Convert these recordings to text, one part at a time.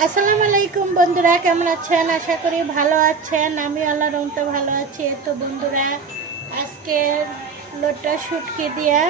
আসসালামু আলাইকুম বন্ধুরা, কেমন আছেন? আশা করি ভালো আছেন। আমি আল্লাহ রহমতে ভালো আছি। তো বন্ধুরা আজকে লোটটা শুটকি দিয়া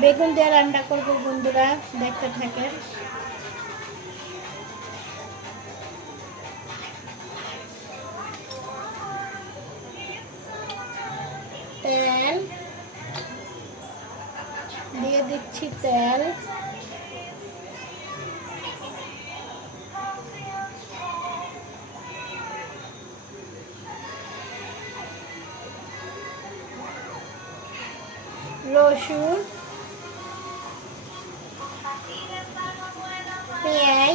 বেগুন দিয়ে রান্না করব বন্ধুরা, দেখতে থাকেন। তেল, দিয়ে দিচ্ছি তেল। রসুন পেঁয়াজ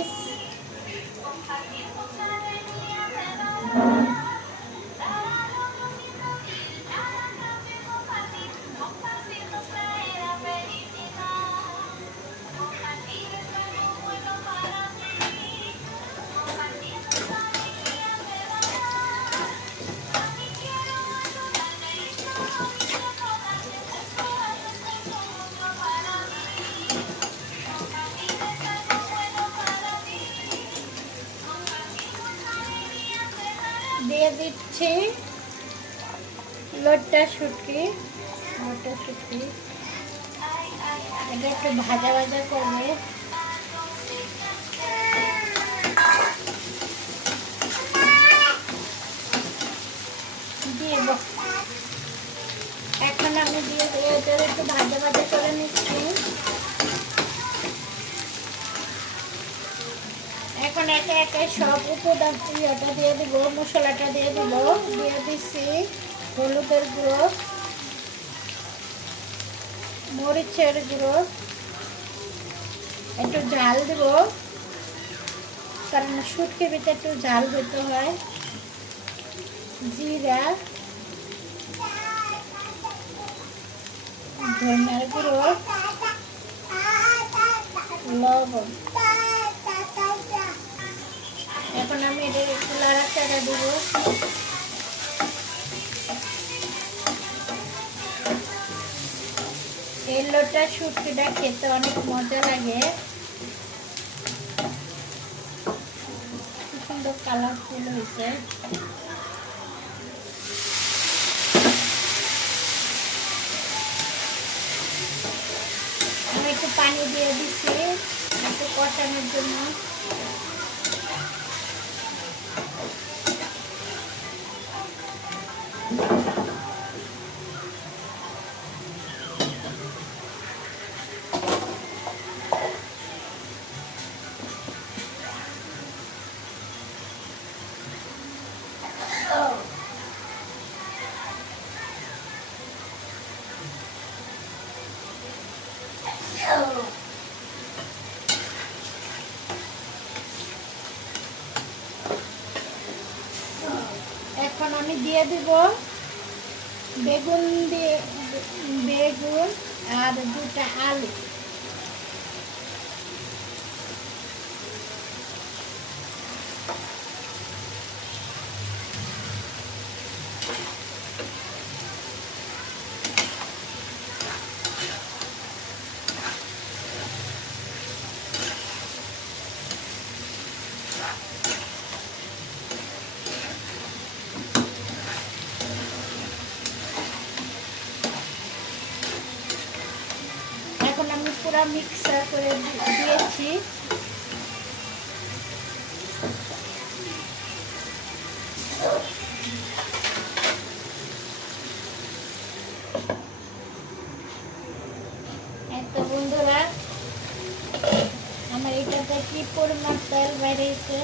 দিচ্ছি লোটটা শুটকি লোটটা শুটকি। এটা একটু ভাজা ভাজা করবে। দিয়ে এখন আমি দিয়ে দিয়ে একটু ভাজা ভাজা করে নিচ্ছি। এখন একে একে সব উপাদান ইয়েটা দিয়ে দিব, মশলাটা দিয়ে দিব, দিয়ে দিচ্ছি হলুদের গুঁড়ো, মরিচের গুঁড়ো, একটু জাল দেব, কারণ শুটকি ভিতরে একটু জাল দিতে হয়, জিরা, ধনিয়ার গুঁড়ো, লবণ। এখন আমি এটা একটু লাড়াচাড়া দেবো। এই লোটা খেতে অনেক মজা লাগে। সুন্দর কালারফুল হয়েছে। আমি একটু পানি দিয়ে দিচ্ছি, একটু কষানোর জন্য। এখন আমি দিয়ে দিব বেগুন দিয়ে বেগুন আর দুটা আলু এখন আমি পুরো মিক্সার করে দিয়েছি। এত বন্ধুরা, আমার এটাতে কি পরিমাণ তেল বেরিয়েছে।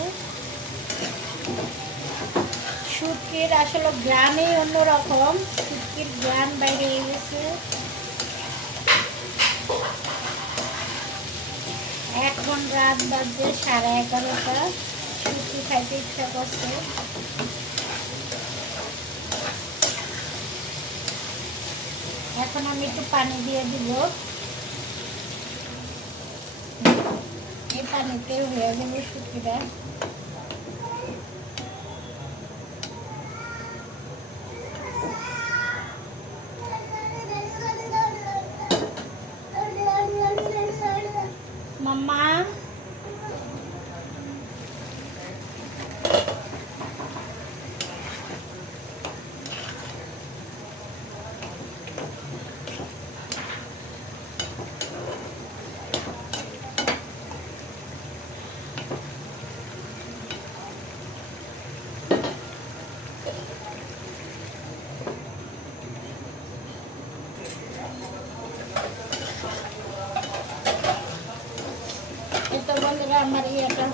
শুটকির আসলে গ্রামই অন্যরকম, শুটকির গ্রাম বাইরে গেছে। এখন রাত বাজে সাড়ে এগারোটা। শুটকি খাইতে ইচ্ছা করছে। এখন আমি একটু পানি দিয়ে দিব। এই পানিতে হয়ে যাবে শুটকিটা।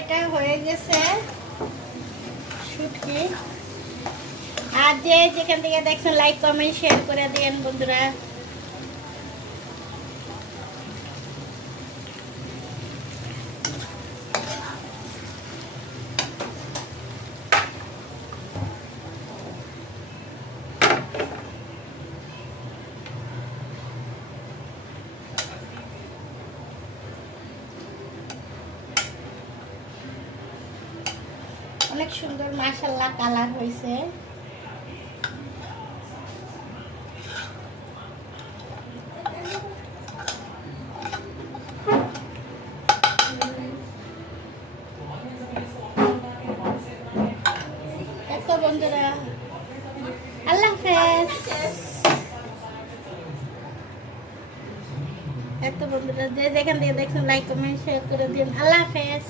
এটা হয়ে গেছে শুটকি। আর যে যেখান থেকে দেখছেন লাইক কমেন্ট শেয়ার করে দিয়েন বন্ধুরা। অনেক সুন্দর মাশাল্লাহ কালার হয়েছে। এত বন্ধুরা এত বন্ধুরা, যে যেখান থেকে দেখছেন লাইক কমেন্ট শেয়ার করে দিন। আল্লাহ হাফেজ।